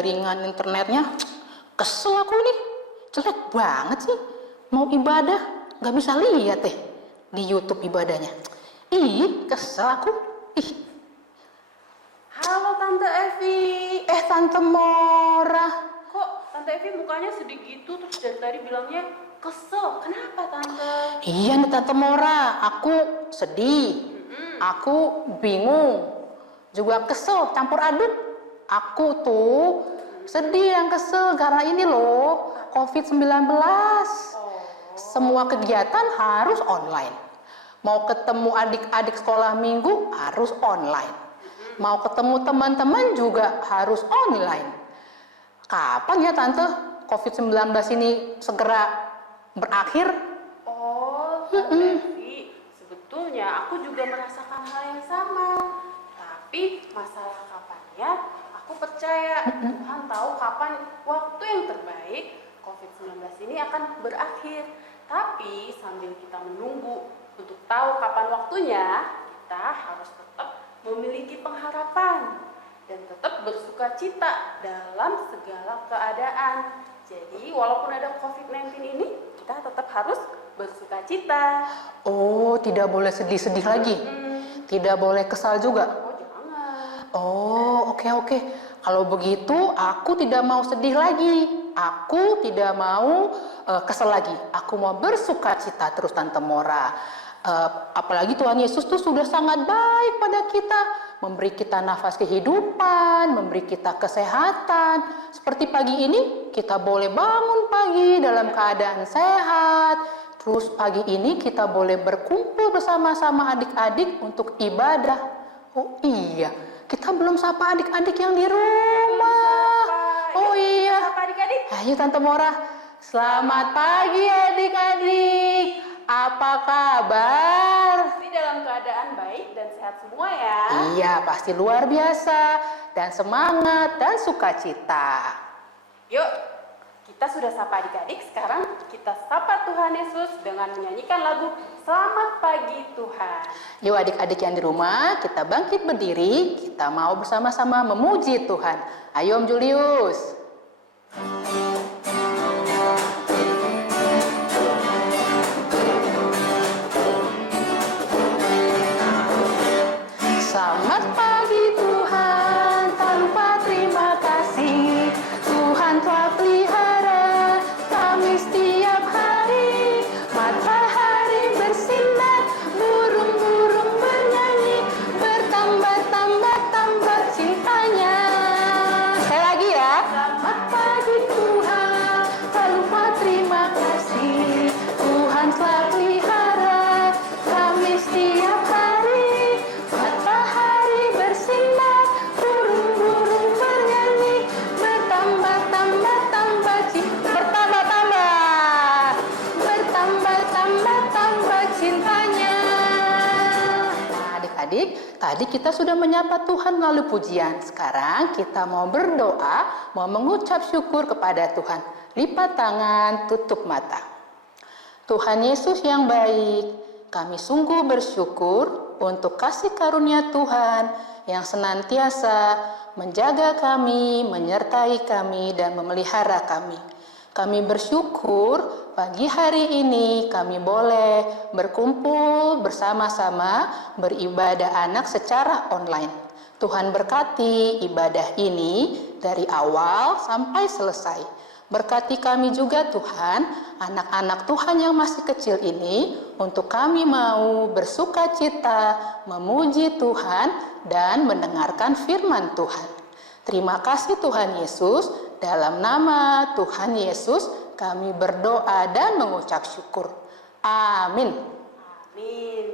jaringan internetnya. Kesel aku nih, jelek banget sih. Mau ibadah, nggak bisa lihat deh di YouTube ibadahnya. Ih, kesel aku. Ih. Halo Tante Evi. Tante Mora. Kok Tante Evi mukanya sedih gitu, terus dari tadi bilangnya kesel. Kenapa Tante? Iya nih Tante Mora, aku sedih. Aku bingung. Juga kesel, campur aduk. Aku tuh sedih yang kesel karena ini loh, COVID-19. Semua kegiatan harus online. Mau ketemu adik-adik sekolah minggu harus online. Mau ketemu teman-teman juga harus online. Kapan ya Tante COVID-19 ini segera berakhir? Oh, Tante Evi, sebetulnya aku juga merasakan hal yang sama. Tapi masalah kapannya, aku percaya Tuhan tahu kapan waktu yang terbaik COVID-19 ini akan berakhir. Tapi sambil kita menunggu untuk tahu kapan waktunya, kita harus tetap memiliki pengharapan dan tetap bersuka cita dalam segala keadaan. Jadi walaupun ada COVID-19 ini, kita tetap harus bersuka cita. Oh, tidak boleh sedih-sedih lagi? Tidak boleh kesal juga? Oh jangan. Oh, oke. Kalau begitu, aku tidak mau sedih lagi. Aku tidak mau kesel lagi. Aku mau bersuka cita terus Tante Mora. Apalagi Tuhan Yesus tuh sudah sangat baik pada kita, memberi kita nafas kehidupan, memberi kita kesehatan. Seperti pagi ini kita boleh bangun pagi dalam keadaan sehat. Terus pagi ini kita boleh berkumpul bersama-sama adik-adik untuk ibadah. Oh iya, kita belum sapa adik-adik yang di rumah. Oh iya. Sapa adik-adik. Ayo Tante Mora. Selamat pagi adik-adik. Apa kabar? Pasti dalam keadaan baik dan sehat semua ya. Iya, pasti luar biasa dan semangat dan sukacita. Yuk, kita sudah sapa adik-adik, sekarang kita sapa Tuhan Yesus dengan menyanyikan lagu Selamat Pagi Tuhan. Yuk adik-adik yang di rumah, kita bangkit berdiri, kita mau bersama-sama memuji Tuhan. Ayo Om Julius. Selamat pagi Tuhan, tanpa terima kasih. Tuhan telah pelihara kami setiap hari. Matahari bersinar, burung-burung bernyanyi, bertambah-tambah cintanya. Sekali lagi ya. Selamat pagi Tuhan, tanpa terima kasih. Tuhan telah pelihara kami setiap hari. Matahari bersinar, burung-burung bernyanyi, bertambah-tambah cintanya. Nah, adik-adik, tadi kita sudah menyapa Tuhan melalui pujian. Sekarang kita mau berdoa, mau mengucap syukur kepada Tuhan. Lipat tangan, tutup mata. Tuhan Yesus yang baik, kami sungguh bersyukur untuk kasih karunia Tuhan yang senantiasa menjaga kami, menyertai kami, dan memelihara kami. Kami bersyukur pagi hari ini kami boleh berkumpul bersama-sama beribadah anak secara online. Tuhan berkati ibadah ini dari awal sampai selesai. Berkati kami juga Tuhan, anak-anak Tuhan yang masih kecil ini, untuk kami mau bersuka cita, memuji Tuhan, dan mendengarkan firman Tuhan. Terima kasih Tuhan Yesus, dalam nama Tuhan Yesus kami berdoa dan mengucap syukur. Amin. Amin.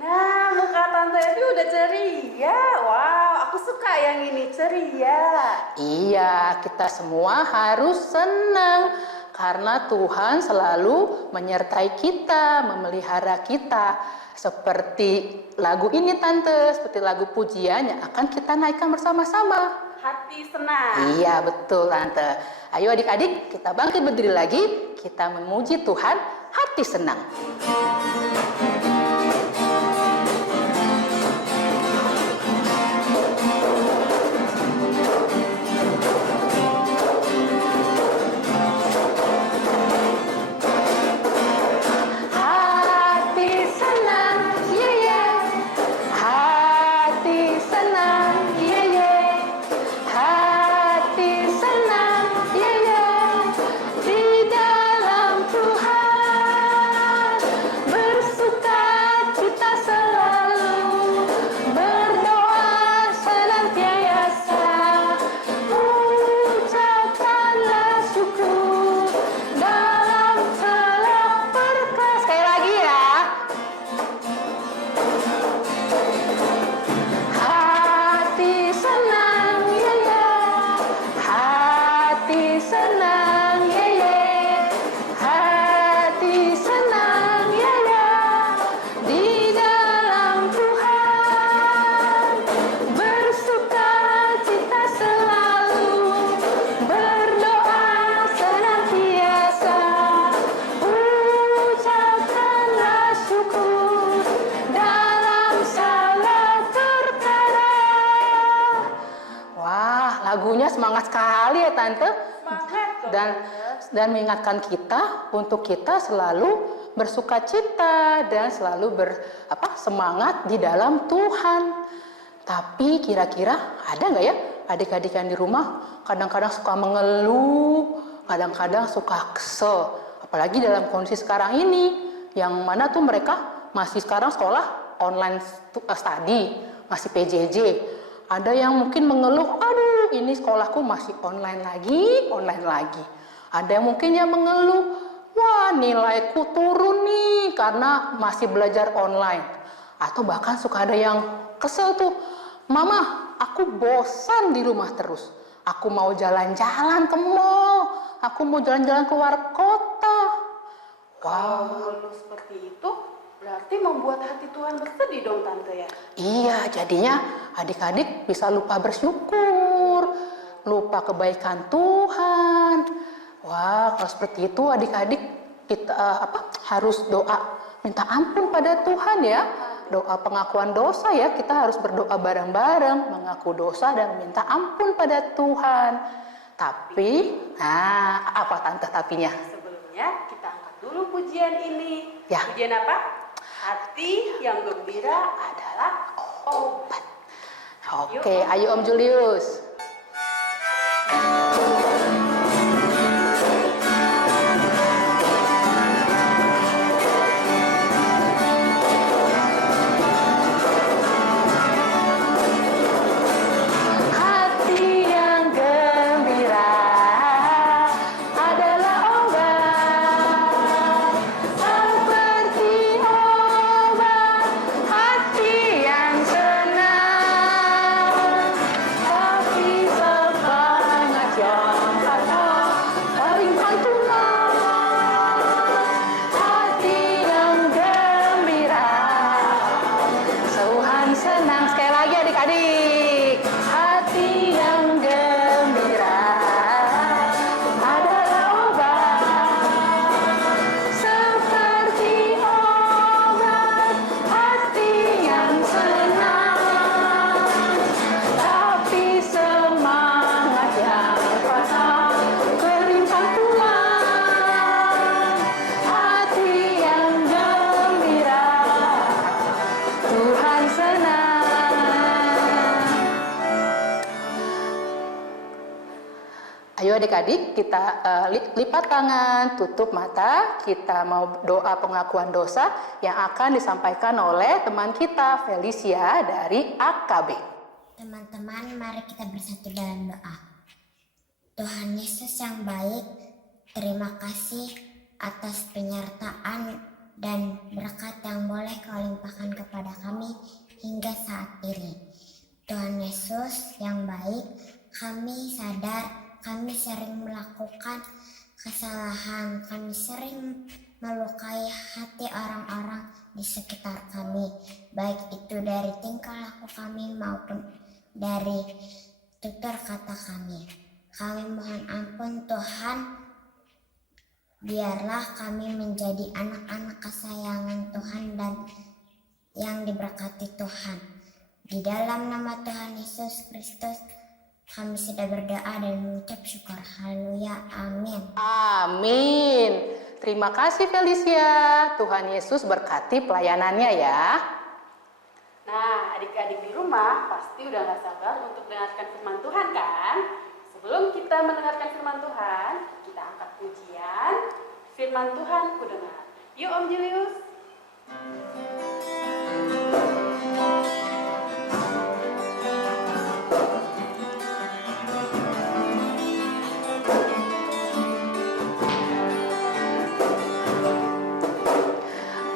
Nah, muka Tante Evi udah ceria. Wow, aku suka yang ini, ceria. Iya, kita semua harus senang karena Tuhan selalu menyertai kita, memelihara kita. Seperti lagu ini Tante, seperti lagu pujian yang akan kita naikkan bersama-sama. Hati senang. Iya, betul Tante. Ayo adik-adik, kita bangkit berdiri lagi, kita memuji Tuhan, hati senang. semangat sekali ya Tante. Semangat dong, Dan Tante. dan mengingatkan kita untuk kita selalu bersukacita dan selalu semangat di dalam Tuhan. Tapi kira-kira ada nggak ya adik-adik yang di rumah kadang-kadang suka mengeluh, kadang-kadang suka kesel, apalagi dalam kondisi sekarang ini, yang mana tuh mereka masih sekarang sekolah online study, masih PJJ. Ada yang mungkin mengeluh, aduh ini sekolahku masih online lagi. Ada yang mungkin yang mengeluh, wah nilaiku turun nih karena masih belajar online. Atau bahkan suka ada yang kesel tuh, Mama, aku bosan di rumah terus. Aku mau jalan-jalan ke mall, aku mau jalan-jalan keluar kota. Kalau mengeluh seperti itu, berarti membuat hati Tuhan bersedih dong Tante ya? Iya, jadinya adik-adik bisa lupa bersyukur, lupa kebaikan Tuhan. Wah, kalau seperti itu adik-adik kita harus doa minta ampun pada Tuhan ya. Doa pengakuan dosa ya, kita harus berdoa bareng-bareng, mengaku dosa dan minta ampun pada Tuhan. Tapi, apa Tante tapinya? Sebelumnya kita angkat dulu pujian ini. Ya. Pujian apa? Hati yang gembira adalah obat. Oke, ayo Om Julius. Hati yang gembira adalah obat, seperti obat. Hati yang senang, tapi semangat yang patah, paling tulang. Hati yang gembira, Tuhan senang. Sekali lagi adik-adik. Hati yang gembira adalah obat, seperti obat. Hati yang senang, tapi semangat yang patah, kerimpang tulang. Hati yang gembira, Tuhan senang. Ayo adik-adik, kita lipat tangan, tutup mata. Kita mau doa pengakuan dosa yang akan disampaikan oleh teman kita Felicia dari AKB. Teman-teman, mari kita bersatu dalam doa. Tuhan Yesus yang baik, terima kasih atas penyertaan dan berkat yang boleh Kau limpahkan kepada kami hingga saat ini. Tuhan Yesus yang baik, kami sadar kami sering melakukan kesalahan, kami sering melukai hati orang-orang di sekitar kami, baik itu dari tingkah laku kami maupun dari tutur kata kami. Kami mohon ampun Tuhan, biarlah kami menjadi anak-anak kesayangan Tuhan dan yang diberkati Tuhan. Di dalam nama Tuhan Yesus Kristus, kami sudah berdoa dan mengucap syukur. Haleluya. Amin. Amin. Terima kasih Felicia. Tuhan Yesus berkati pelayanannya ya. Nah, adik-adik di rumah pasti udah gak sabar untuk mendengarkan firman Tuhan kan? Sebelum kita mendengarkan firman Tuhan, kita angkat pujian firman Tuhan ku dengar. Yuk Om Julius.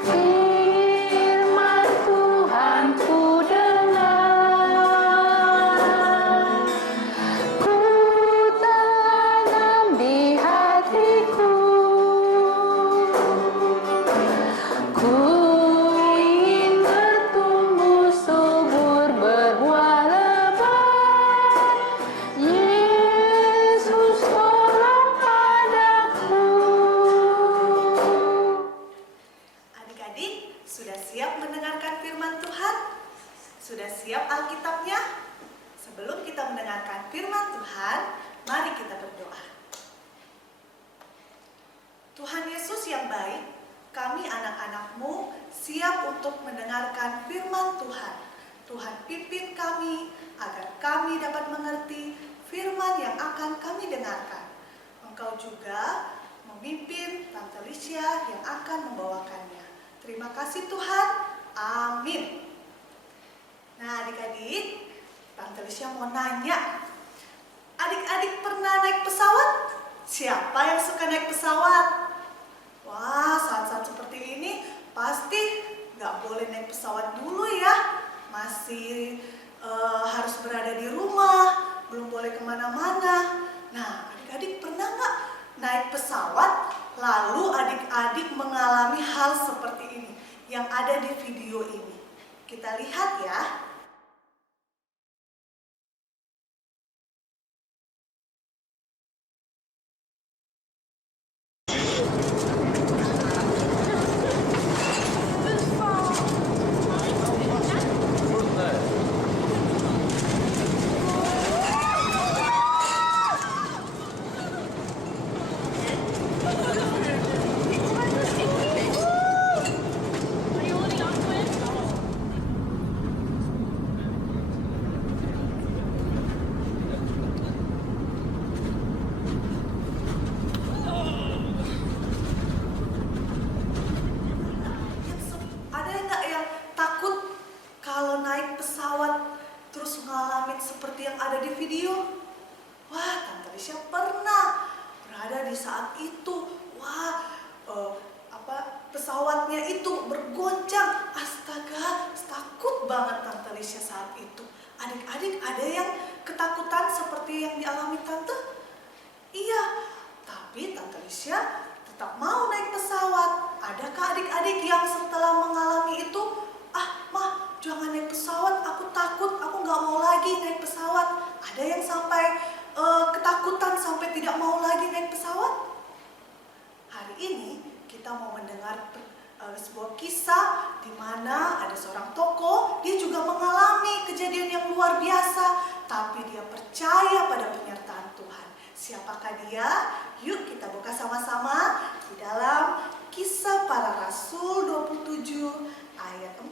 Firman Tuhan ku dengar, ku tanam di hatiku, ku ingin bertumbuh subur berbuah lebat. Yesus tolong padaku. Adik-adik, sudah siap mendengarkan firman Tuhan? Sudah siap Alkitabnya? Sebelum kita mendengarkan firman Tuhan, mari kita berdoa. Tuhan Yesus yang baik, kami anak-anak-Mu siap untuk mendengarkan firman Tuhan. Tuhan pimpin kami agar kami dapat mengerti firman yang akan kami dengarkan. Engkau juga memimpin Tante Lisha yang akan membawakannya. Terima kasih Tuhan. Amin. Nah adik-adik, Tante Lisha mau nanya. Adik-adik pernah naik pesawat? Siapa yang suka naik pesawat? Wah, saat-saat seperti ini pasti nggak boleh naik pesawat dulu ya. Masih harus berada di rumah, belum boleh kemana-mana. Nah, adik-adik pernah nggak naik pesawat lalu adik-adik mengalami hal seperti ini yang ada di video ini? Kita lihat ya. Ada nggak yang takut kalau naik pesawat terus ngalamin seperti yang ada di video? Wah, Tante Lisha pernah berada di saat itu. Wah, pesawatnya itu bergoncang. Astaga, takut banget Tante Lisha saat itu. Adik-adik ada yang ketakutan seperti yang dialami Tante? Iya, tapi Tante Lisha tetap mau naik pesawat. Adakah adik-adik yang setelah mengalami itu, Mah, jangan naik pesawat, aku takut, aku nggak mau lagi naik pesawat. Ada yang sampai ketakutan sampai tidak mau lagi naik pesawat? Hari ini kita mau mendengar sebuah kisah di mana ada seorang tokoh, dia juga mengalami kejadian yang luar biasa, tapi dia percaya pada penyertaan Tuhan. Siapakah dia? Yuk kita buka sama-sama di dalam Kisah Para Rasul 27 ayat 14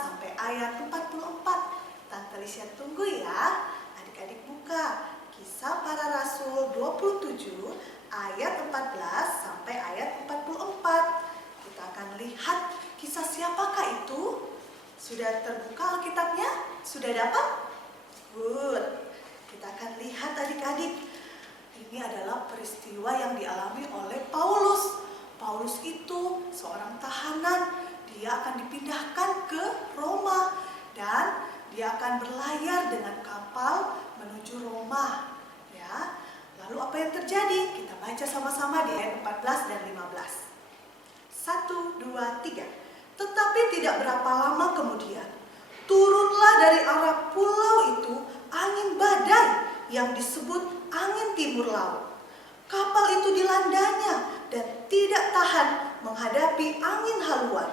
sampai ayat 44. Tante Lisha tunggu ya. Adik-adik buka Kisah Para Rasul 27 ayat 14 sampai ayat 44. Kita akan lihat kisah siapakah itu. Sudah terbuka Alkitabnya? Sudah dapat? Good. Kita akan lihat adik-adik. Ini adalah peristiwa yang dialami oleh Paulus. Paulus itu seorang tahanan. Dia akan dipindahkan ke Roma dan dia akan berlayar dengan kapal menuju Roma. Ya. Lalu apa yang terjadi? Kita baca sama-sama di ayat 14 dan 15. 1, 2, 3. Tetapi tidak berapa lama kemudian, turunlah dari arah pulau itu angin badai yang disebut angin timur laut. Kapal itu dilandanya dan tidak tahan menghadapi angin haluan.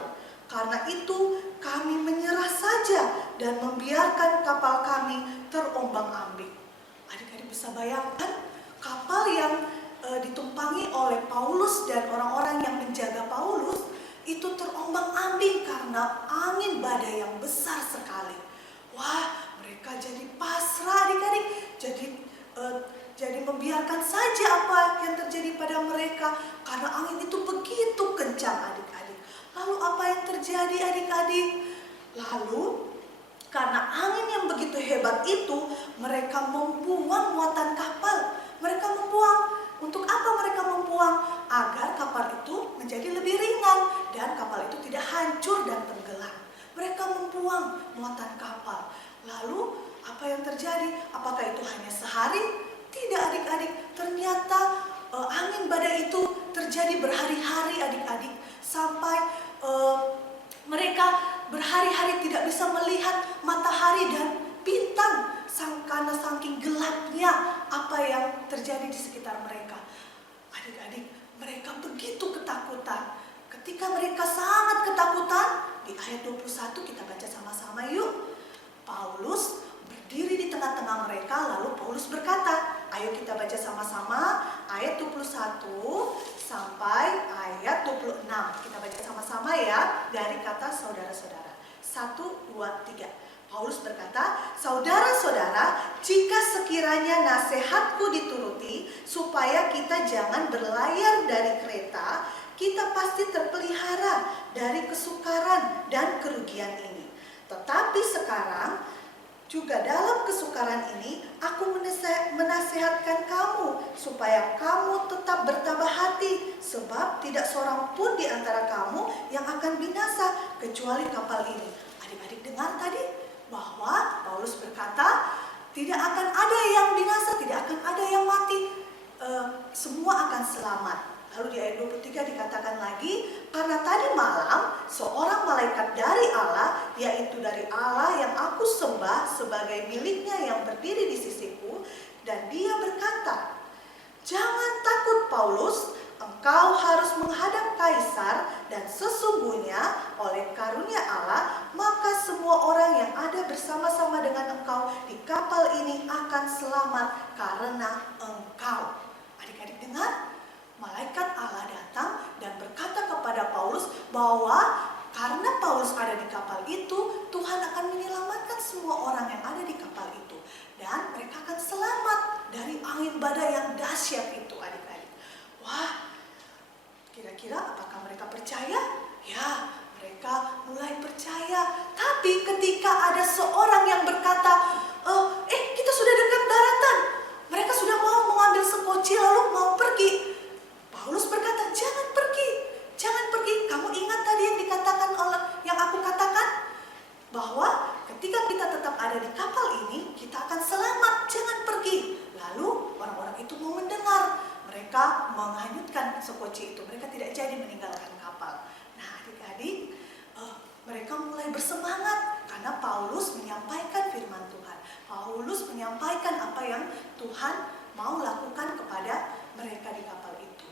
Karena itu kami menyerah saja dan membiarkan kapal kami terombang-ambing. Adik-adik bisa bayangkan kapal yang ditumpangi oleh Paulus dan orang-orang yang menjaga Paulus itu terombang-ambing karena angin badai yang besar sekali. Wah, mereka jadi pasrah adik-adik, jadi membiarkan saja apa yang terjadi pada mereka karena angin itu begitu kencang adik-adik. Lalu apa yang terjadi adik-adik? Lalu karena angin yang begitu hebat itu, mereka membuang muatan kapal. Mereka membuang. Untuk apa mereka membuang? Agar kapal itu menjadi lebih ringan dan kapal itu tidak hancur dan tenggelam. Mereka membuang muatan kapal. Lalu apa yang terjadi? Apakah itu hanya sehari? Tidak adik-adik. Ternyata angin badai itu terjadi berhari-hari adik-adik. Sampai mereka berhari-hari tidak bisa melihat matahari dan bintang karena saking gelapnya apa yang terjadi di sekitar mereka. Adik-adik, mereka begitu ketakutan. Ketika mereka sangat ketakutan, di ayat 21 kita baca sama-sama yuk. Paulus berdiri di tengah-tengah kita baca sama-sama ayat 21 sampai ayat 26. Kita baca sama-sama ya dari kata saudara-saudara. 1, 2, 3. Paulus berkata, "Saudara-saudara, jika sekiranya nasihatku dituruti, supaya kita jangan berlayar dari kereta, kita pasti terpelihara dari kesukaran dan kerugian ini. Tetapi sekarang, juga dalam kesukaran ini, aku menasihatkan kamu, supaya kamu tetap bertabah hati, sebab tidak seorang pun di antara kamu yang akan binasa, kecuali kapal ini." Adik-adik dengar tadi? Bahwa Paulus berkata tidak akan ada yang binasa, tidak akan ada yang mati, semua akan selamat. Lalu di ayat 23 dikatakan lagi, "Karena tadi malam seorang malaikat dari Allah, yaitu dari Allah yang aku sembah sebagai miliknya yang berdiri di sisiku, dan dia berkata, 'Jangan takut Paulus, engkau harus menghadap Kaisar, dan sesungguhnya oleh karunia Allah, maka semua orang yang ada bersama-sama dengan engkau di kapal ini akan selamat karena engkau.'" Adik-adik dengar? Malaikat Allah datang dan berkata kepada Paulus bahwa karena Paulus ada di kapal itu, Tuhan akan menyelamatkan semua orang yang ada di kapal itu. Dan mereka akan selamat dari angin badai yang dahsyat itu, adik-adik. Wah, kira-kira apakah mereka percaya? Ya, mereka mulai percaya. Tapi ketika ada seorang yang berkata, kita sudah dekat daratan. Mereka sudah mau mengambil sekoci lalu mau pergi. Paulus berkata, "Jangan pergi, jangan pergi. Kamu ingat tadi yang dikatakan yang aku katakan? Bahwa ketika kita tetap ada di kapal ini, kita akan selamat, jangan pergi." Lalu orang-orang itu mau mendengar. Mereka menghanyutkan sekoci itu. Mereka tidak jadi meninggalkan kapal. Nah, adik-adik, mereka mulai bersemangat karena Paulus menyampaikan firman Tuhan. Paulus menyampaikan apa yang Tuhan mau lakukan kepada mereka di kapal itu.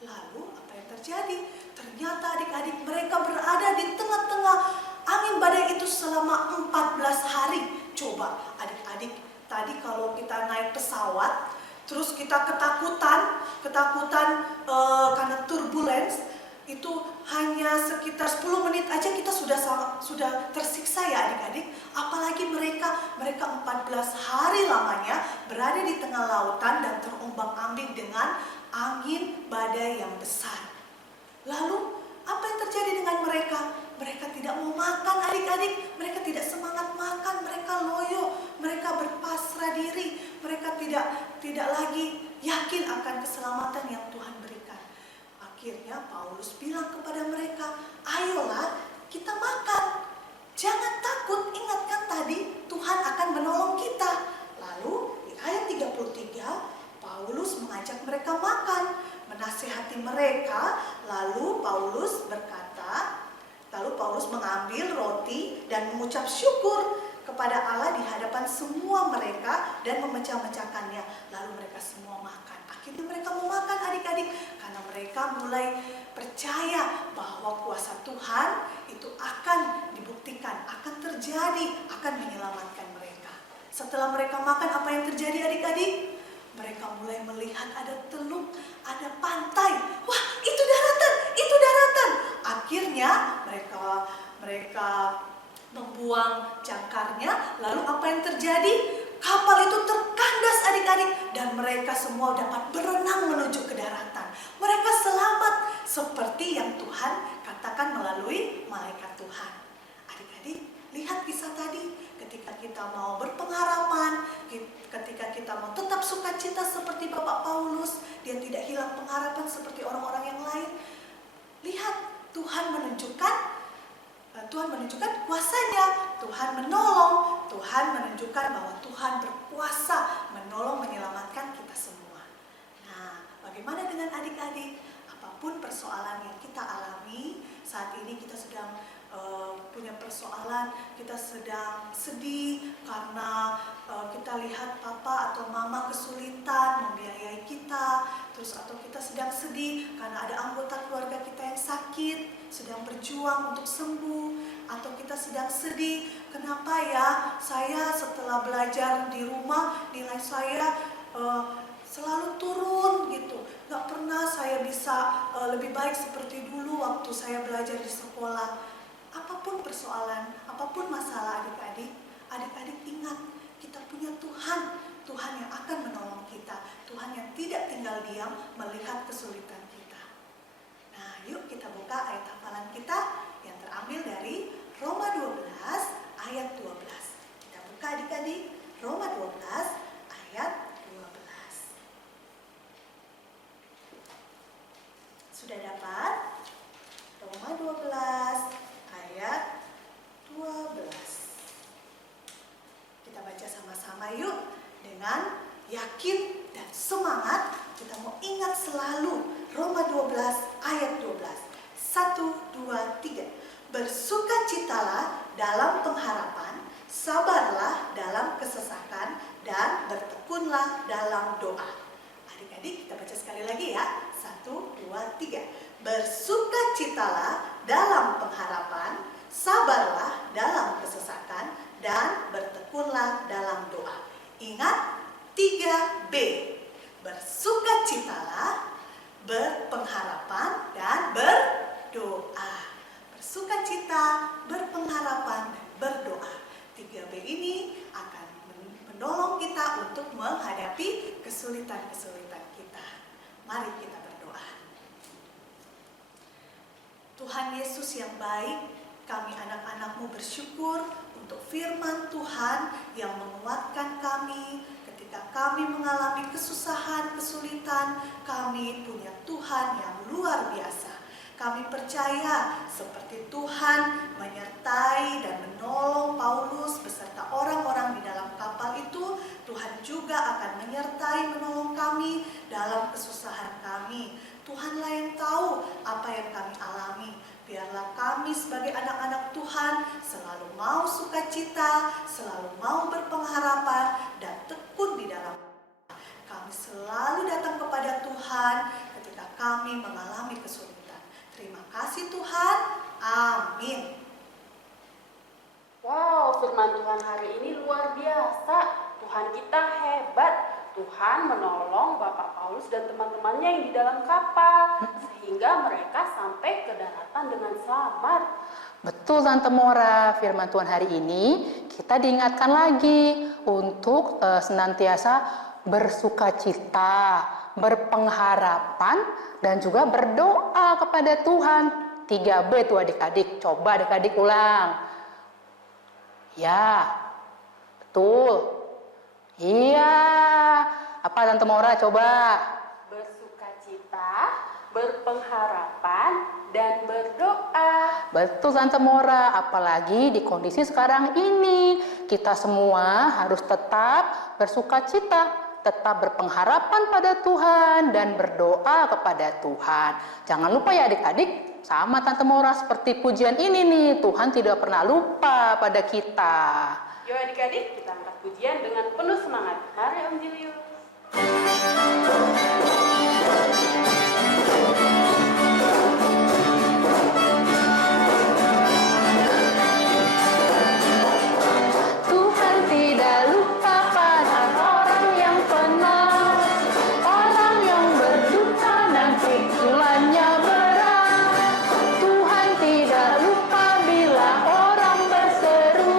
Lalu apa yang terjadi? Ternyata adik-adik, mereka berada di tengah-tengah angin badai itu selama 14 hari. Coba adik-adik, tadi kalau kita naik pesawat, terus kita ketakutan karena turbulence, itu hanya sekitar 10 menit aja kita sudah tersiksa ya adik-adik. Apalagi mereka 14 hari lamanya berada di tengah lautan dan terombang-ambing dengan angin badai yang besar. Lalu apa yang terjadi dengan mereka? Mereka tidak mau makan adik-adik. Mereka tidak semangat makan. Mereka loyo. Mereka berpasrah diri. Mereka tidak lagi yakin akan keselamatan yang Tuhan berikan. Akhirnya Paulus bilang kepada mereka, "Ayolah kita makan. Jangan takut, ingatkan tadi Tuhan akan menolong kita." Lalu di ayat 33 Paulus mengajak mereka makan, menasihati mereka. Lalu Paulus mengambil roti dan mengucap syukur kepada Allah di hadapan semua mereka dan memecah-mecahkannya. Lalu mereka semua makan. Akhirnya mereka mau makan adik-adik karena mereka mulai percaya bahwa kuasa Tuhan itu akan dibuktikan, akan terjadi, akan menyelamatkan mereka. Setelah mereka makan, apa yang terjadi adik-adik? Mereka mulai melihat ada teluk, ada pantai. Wah, itu daratan, itu daratan. Akhirnya mereka membuang jangkarnya. Lalu apa yang terjadi? Kapal itu terkandas adik-adik dan mereka semua dapat berenang menuju ke daratan. Mereka selamat seperti yang Tuhan katakan melalui malaikat Tuhan. Adik-adik, lihat kisah tadi. Ketika kita mau berpengharapan, ketika kita mau tetap sukacita seperti Bapak Paulus, dia tidak hilang pengharapan seperti orang-orang yang lain. Lihat, Tuhan menunjukkan kuasanya. Tuhan menolong, Tuhan menunjukkan bahwa Tuhan berkuasa menolong menyelamatkan kita semua. Nah, bagaimana dengan adik-adik? Apapun persoalan yang kita alami, saat ini kita sedang punya persoalan, kita sedang sedih karena kita lihat papa atau mama kesulitan membiayai kita, terus atau kita sedang sedih karena ada anggota keluarga kita yang sakit, sedang berjuang untuk sembuh, atau kita sedang sedih, kenapa ya saya setelah belajar di rumah nilai saya selalu turun gitu. Nggak pernah saya bisa lebih baik seperti dulu waktu saya belajar di sekolah. Apapun persoalan, apapun masalah adik-adik, adik-adik ingat kita punya Tuhan, Tuhan yang akan menolong kita, Tuhan yang tidak tinggal diam melihat kesulitan kita. Nah, yuk kita buka ayat hafalan kita yang terambil dari Roma 12 ayat 12. Kita buka adik-adik, Roma 12 ayat 12. Sudah dapat? Roma 12 ayat 12. Kita baca sama-sama yuk. Dengan yakin dan semangat kita mau ingat selalu Roma 12 ayat 12. 1, 2, 3. Bersukacitalah dalam pengharapan, sabarlah dalam kesesakan, dan bertekunlah dalam doa. Adik-adik kita baca sekali lagi ya. 1, 2, 3. Bersukacitalah dalam pengharapan, sabarlah dalam kesesakan, dan bertekunlah dalam doa. Ingat 3B. Bersukacitalah, berpengharapan, dan berdoa. Bersukacita, berpengharapan, dan berdoa. 3B ini akan menolong kita untuk menghadapi kesulitan-kesulitan kita. Mari kita berdoa. Tuhan Yesus yang baik, kami anak-anak-Mu bersyukur untuk firman Tuhan yang menguatkan kami ketika kami mengalami kesusahan, kesulitan. Kami punya Tuhan yang luar biasa. Kami percaya seperti Tuhan menyertai dan menolong Paulus beserta orang-orang di dalam kapal itu, Tuhan juga akan menyertai menolong kami dalam kesusahan kami. Tuhanlah yang tahu apa yang kami alami. Biarlah kami sebagai anak-anak Tuhan selalu mau sukacita, selalu mau berpengharapan, dan tekun di dalam. Kami selalu datang kepada Tuhan ketika kami mengalami kesulitan. Terima kasih Tuhan. Amin. Wow, firman Tuhan hari ini luar biasa. Tuhan kita hebat. Tuhan menolong Bapak Paulus dan teman-temannya yang di dalam kapal sehingga mereka sampai ke daratan dengan selamat. Betul Tante Mora, firman Tuhan hari ini kita diingatkan lagi untuk senantiasa bersukacita, berpengharapan, dan juga berdoa kepada Tuhan. 3B tuh adik-adik, coba adik-adik ulang. Ya, betul. Iya, apa Tante Mora coba? Bersukacita, berpengharapan, dan berdoa. Betul Tante Mora, apalagi di kondisi sekarang ini kita semua harus tetap bersukacita, tetap berpengharapan pada Tuhan dan berdoa kepada Tuhan. Jangan lupa ya adik-adik, sama Tante Mora seperti pujian ini nih, Tuhan tidak pernah lupa pada kita. Yuk adik-adik, kita angkat pujian dengan penuh semangat. Mari Om Julius. Tuhan tidak lupa pada orang yang penat, orang yang berduka dan pikulannya berat. Tuhan tidak lupa bila orang berseru,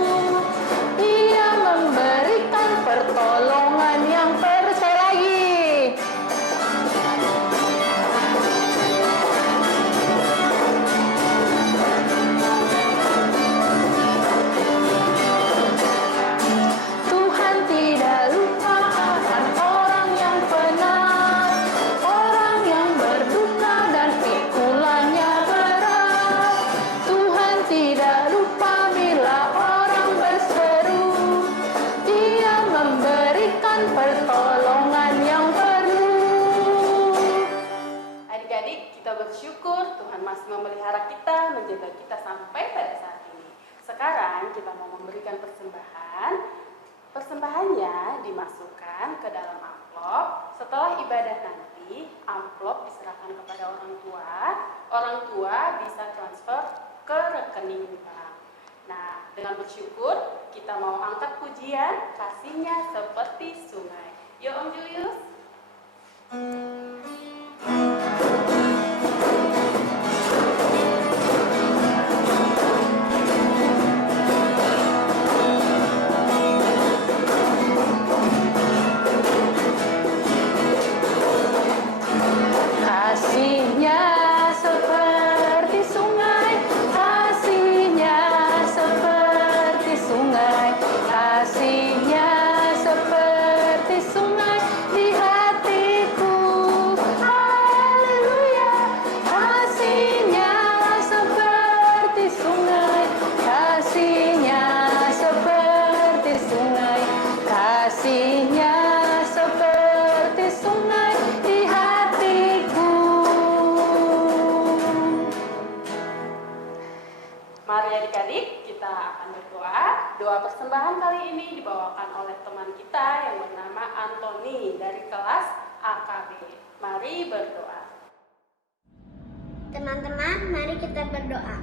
Ia memberikan pertolongan yang sekali lagi. Tuhan tidak lupa akan orang yang penat, orang yang berduka dan pikulannya berat. Tuhan tidak lupa bila orang berseru, Dia memberikan pertolongan yang perlu. Adik-adik, kita bersyukur Tuhan masih memelihara kita, menjaga kita sampai pada saat ini. Sekarang kita mau memberikan persembahan. Persembahannya dimasukkan ke dalam amplop. Setelah ibadah nanti, amplop diserahkan kepada orang tua. Orang tua bisa transfer ke rekening bank. Nah, dengan bersyukur, kita mau angkat pujian, kasihnya seperti sungai. Yuk Om Julius. Kasihnya seperti sungai, kasihnya seperti sungai, kasihnya seperti sungai di hatiku. Haleluya. Kasihnya seperti sungai, kasihnya seperti sungai, kasihnya seperti sungai di hatiku. Mari adik-adik, kita akan berdoa. Doa persembahan kali ini dibawakan oleh teman kita yang bernama Antoni dari kelas AKB. Mari berdoa. Teman-teman, mari kita berdoa.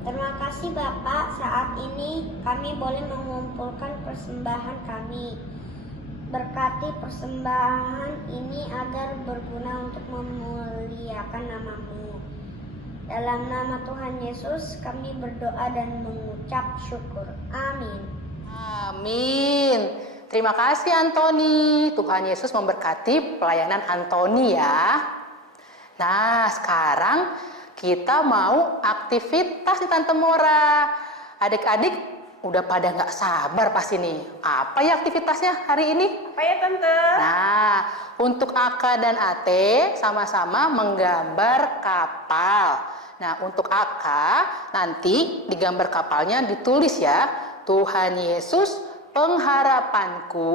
Terima kasih Bapak, saat ini kami boleh mengumpulkan persembahan kami. Berkati persembahan ini agar berguna untuk memuliakan nama-Mu. Dalam nama Tuhan Yesus kami berdoa dan mengucap syukur. Amin. Amin. Terima kasih Antoni. Tuhan Yesus memberkati pelayanan Antoni ya. Nah, sekarang kita mau aktivitas nih Tante Mora. Adik-adik udah pada nggak sabar pasti nih. Apa ya aktivitasnya hari ini? Apa ya Tante? Nah, untuk Aka dan Ate sama-sama menggambar kapal. Nah, untuk Aka nanti di gambar kapalnya ditulis ya, Tuhan Yesus pengharapanku,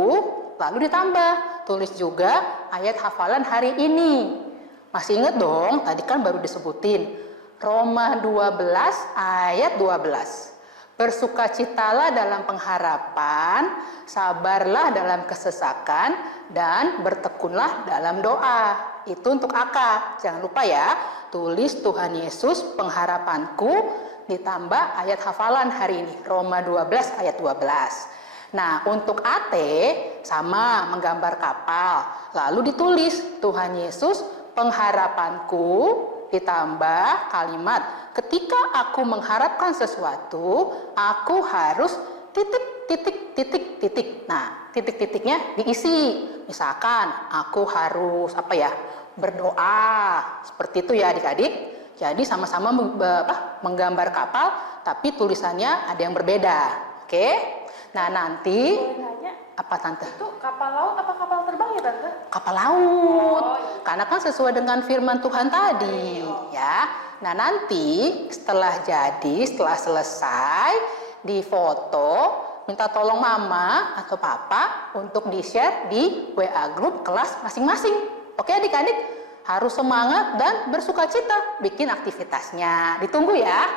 lalu ditambah tulis juga ayat hafalan hari ini. Masih ingat dong, tadi kan baru disebutin Roma 12 ayat 12. Bersukacitalah dalam pengharapan, sabarlah dalam kesesakan, dan bertekunlah dalam doa. Itu untuk Aka. Jangan lupa ya, tulis Tuhan Yesus pengharapanku ditambah ayat hafalan hari ini, Roma 12 ayat 12. Nah, untuk Ate sama menggambar kapal, lalu ditulis Tuhan Yesus pengharapanku ditambah kalimat ketika aku mengharapkan sesuatu, aku harus titik. Nah, titik-titiknya diisi. Misalkan aku harus berdoa. Seperti itu ya adik-adik. Jadi sama-sama menggambar kapal, tapi tulisannya ada yang berbeda. Oke? Nah, nanti Boleh nanya, apa Tante? itu kapal laut apa kapal terbang ya Tante? Kapal laut. Oh, iya. Karena kan sesuai dengan firman Tuhan tadi, ya. Nah, nanti setelah selesai difoto, minta tolong mama atau papa untuk di-share di WA grup kelas masing-masing. Oke adik-adik, harus semangat dan bersukacita bikin aktivitasnya. Ditunggu ya.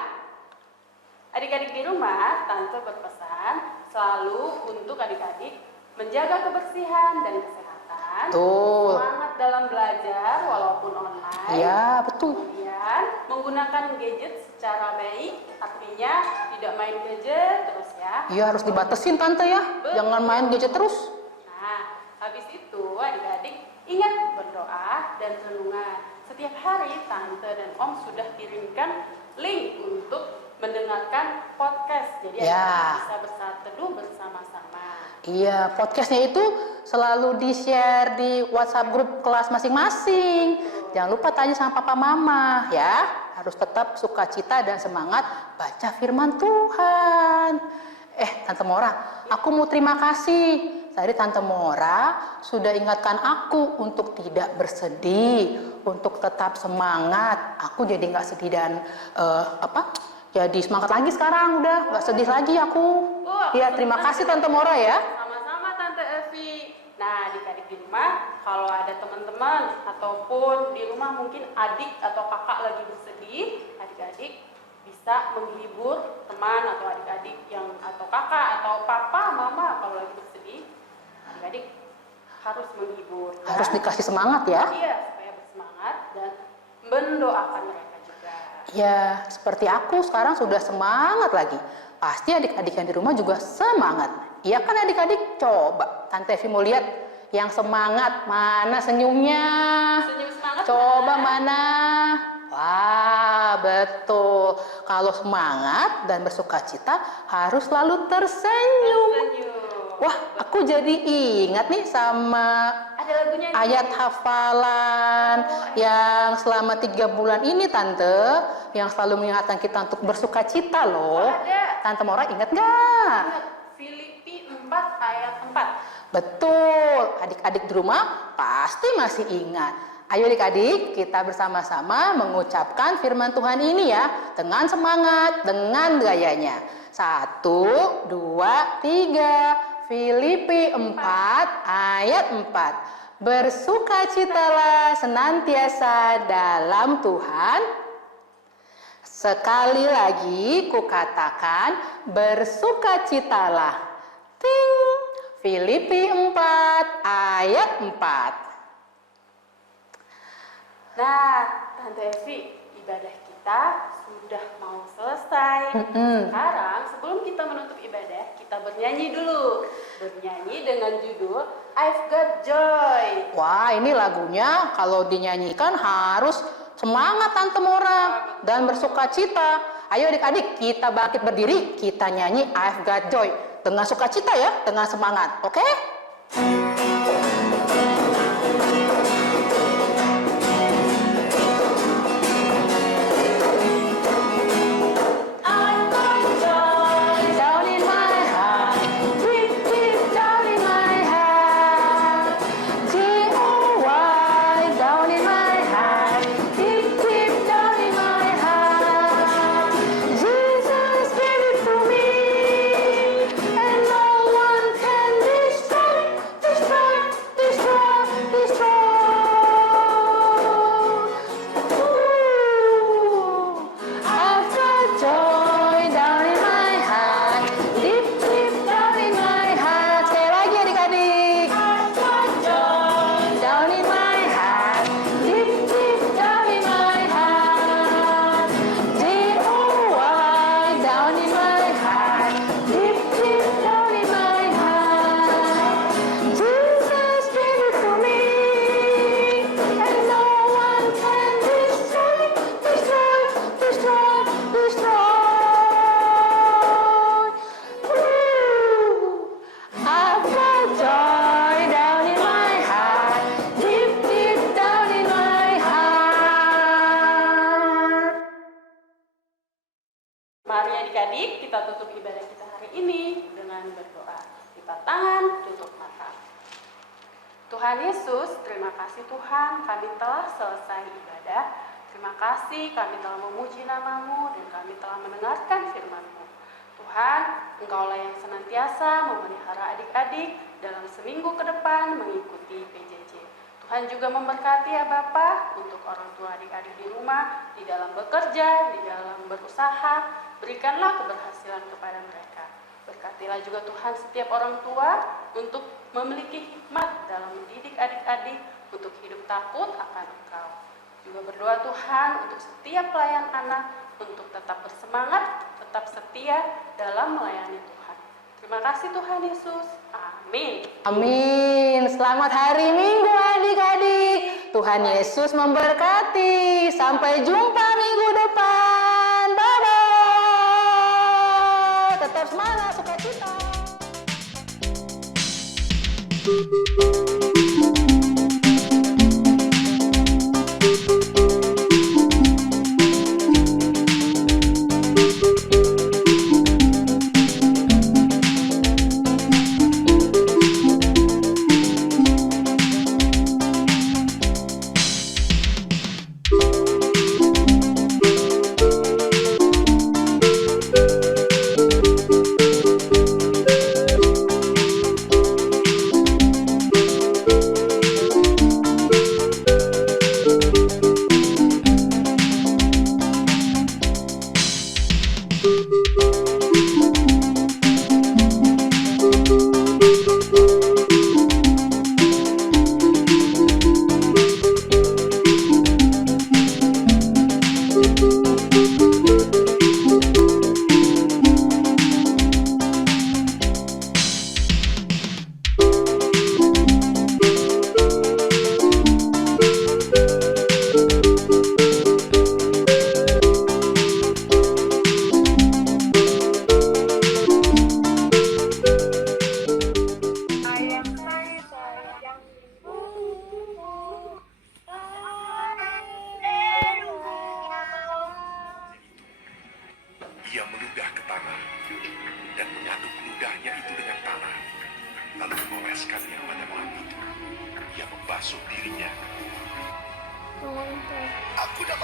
Adik-adik di rumah, Tante berpesan selalu untuk adik-adik menjaga kebersihan dan kesehatan. Betul. Semangat dalam belajar walaupun online. Iya, betul. Kemudian menggunakan gadget secara baik, artinya tidak main gadget terus ya. Iya, harus dibatasin Tante ya. Betul. Jangan main gadget terus. Nah, habis itu adik-adik ingat berdoa dan renungan. Setiap hari Tante dan Om sudah kirimkan link untuk mendengarkan podcast. Jadi Ya. adik-adik bisa bersatu teduh bersama-sama. Iya, podcastnya itu selalu di-share di WhatsApp grup kelas masing-masing. Jangan lupa tanya sama papa mama ya. Harus tetap sukacita dan semangat baca firman Tuhan. Tante Mora, aku mau terima kasih. Tadi Tante Mora sudah ingatkan aku untuk tidak bersedih, untuk tetap semangat. Aku jadi nggak sedih dan jadi semangat lagi sekarang, udah nggak sedih lagi aku. Ya, terima kasih Tante Mora ya. Sama-sama Tante Evi. Nah, adik-adik di rumah, kalau ada teman-teman ataupun di rumah mungkin adik atau kakak lagi bersedih, adik-adik bisa menghibur teman atau adik-adik atau kakak atau papa, mama kalau lagi bersedih. Adik-adik harus menghibur. Harus dikasih semangat ya. Iya, supaya bersemangat dan mendoakan mereka juga. Ya, seperti aku sekarang sudah semangat lagi. Pasti adik-adik yang di rumah juga semangat. Iya kan adik-adik? Coba Tante Evi mau lihat Yang semangat, mana senyumnya? Senyum semangat. Coba mana? Wah, betul. Kalau semangat dan bersukacita harus selalu tersenyum. Senyum. Wah, aku jadi ingat nih sama Ada lagunya nih. ayat hafalan yang selama 3 bulan ini Tante, yang selalu mengingatkan kita untuk bersukacita loh. Ada. Tante Mora ingat nggak? Ingat, Filipi 4 ayat 4. Betul, adik-adik di rumah pasti masih ingat. Ayo adik-adik, kita bersama-sama mengucapkan firman Tuhan ini ya, dengan semangat, dengan gayanya. 1, 2, 3, Filipi 4 ayat 4. Bersukacitalah senantiasa dalam Tuhan. Sekali lagi kukatakan, bersukacitalah. Ting, Filipi 4 ayat 4. Nah, Tante Evi, ibadah kita sudah mau selesai. Sekarang, sebelum kita menutup ibadah, kita bernyanyi dulu. Bernyanyi dengan judul I've Got Joy. Wah, ini lagunya kalau dinyanyikan harus semangat Tante Mora dan bersukacita. Ayo adik-adik, kita bangkit berdiri, kita nyanyi I've Got Joy. Dengan sukacita ya, dengan semangat, oke? Down in my heart, deep, deep down in my heart. Joy, down in my heart, deep, deep down in my heart. Jesus gave it to me, and no one can destroy, destroy, destroy, destroy. Ooh, I've got joy down in my heart, deep, deep down in my heart. Sekali lagi adik-adik. I've got joy down in my heart, deep, deep down in my heart. Joy down in my heart, deep, deep down in my heart. Jesus gave it to me, and no one can destroy, destroy, destroy, destroy. Ooh, I've got joy down in my heart, deep, deep down in my heart. Mari adik-adik, kita tutup ibadah kita hari ini dengan berdoa. Lipat tangan, tutup mata. Tuhan Yesus, terima kasih Tuhan, kami telah selesai ibadah. Terima kasih kami telah memuji nama-Mu dan kami telah mendengarkan firman-Mu. Tuhan, Engkaulah yang senantiasa memelihara adik-adik dalam seminggu ke depan mengikuti PJJ. Tuhan juga memberkati ya Bapa untuk orang tua adik-adik di rumah, di dalam bekerja, di dalam berusaha. Berikanlah keberhasilan kepada mereka. Berkatilah juga Tuhan setiap orang tua untuk memiliki hikmat dalam mendidik adik-adik untuk hidup takut akan Engkau. Juga berdoa Tuhan untuk setiap pelayan anak untuk tetap bersemangat, tetap setia dalam melayani Tuhan. Terima kasih Tuhan Yesus. Amin. Amin. Selamat hari Minggu adik-adik. Tuhan Yesus memberkati. Sampai jumpa minggu depan. Bye-bye. Tetap semangat, sukacita. membasuh dirinya. Tolong, Pak. Aku dapat